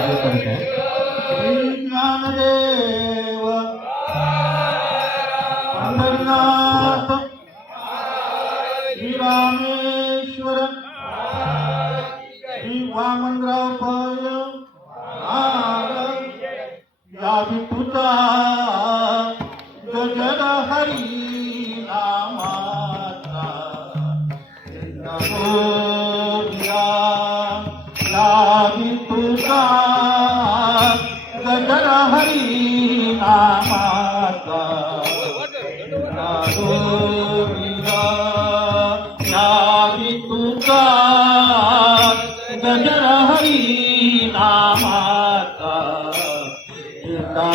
ஐவத்தடிப்போம் ஞானதேவ அந்தநாதம்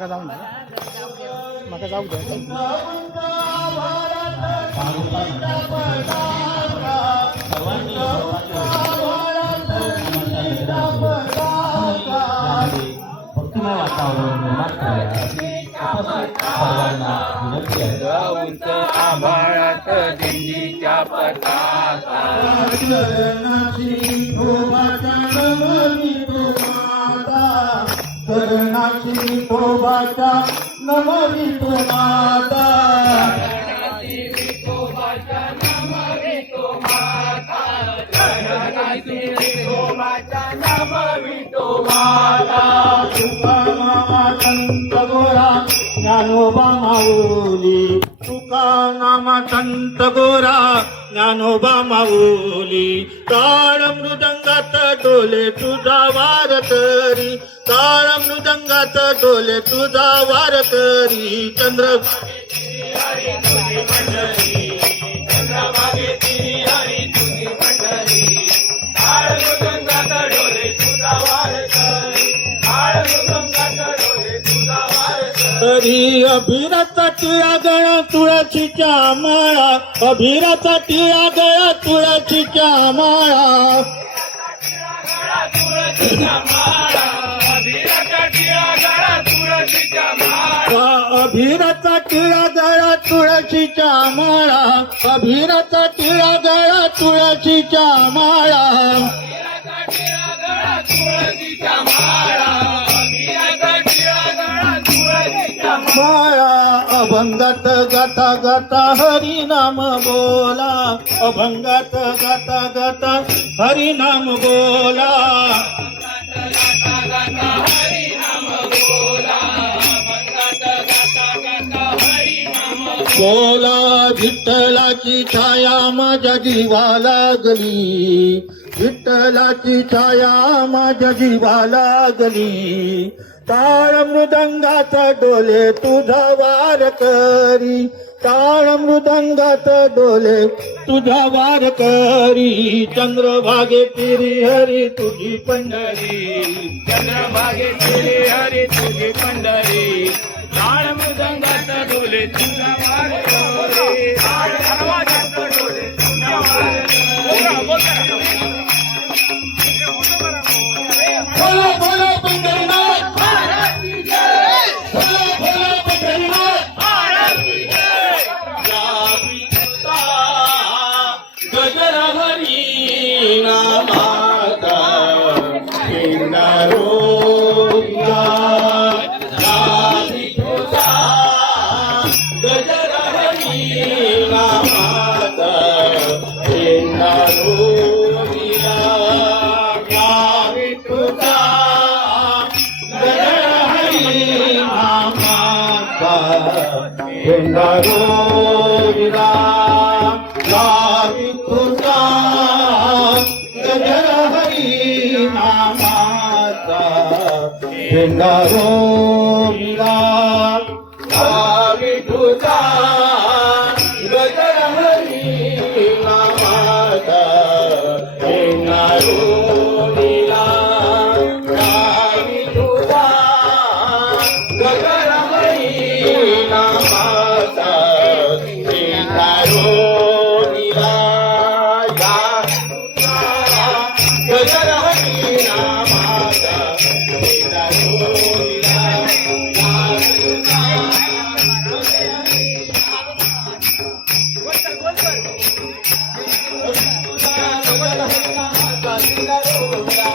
माका जाऊ द्या माका जाऊ द्या भक्तिमय वातावरण निर्माण सर्वांना विनंती आहे उंच आभाळात दिंडीच्या पताका करणाची शोभाच्या नमनी तो माता माता तुका मामा संत गोरा ज्ञानोबा माऊली. तुका नामा संत गोरा ज्ञानोबा माऊली ताळ मृदंगात डोले तुझा वार करी काळ मृदंगात डोले तुझा वार करी चंद्र. तरी अभिरचा टिळा गळा तुळशीच्या माळा अभिरचा टिळा गळा तुळशीच्या माळा. अभिरचा टिळा जळा तुळशीच्या माळा. अभिरचा टिळा जळा तुळशीच्या माळा. माळा अभंगात गाता गाता हरिनाम बोला. अभंगात गाता गाता हरिनाम बोला. बोला विठ्ठलाची छाया माझ्या जीवा लागली. विठ्ठलाची छाया माझ्या जीवा लागली. ताळ मृदंगाचा डोले तुझा वार करी. ताळ मृदंगात डोले तुझा वार करी. चंद्रभागे तिरी हरी तुझी पंढरी. चंद्रभागे तिरी हरी तुझी पंढरी. ताळ मृदंगा डोले तुझा वार डोले ताळ आवाजात डोले तुझा वार 옛날이라 나비꾸다 그저리 남았다. 옛날이라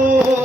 Oh.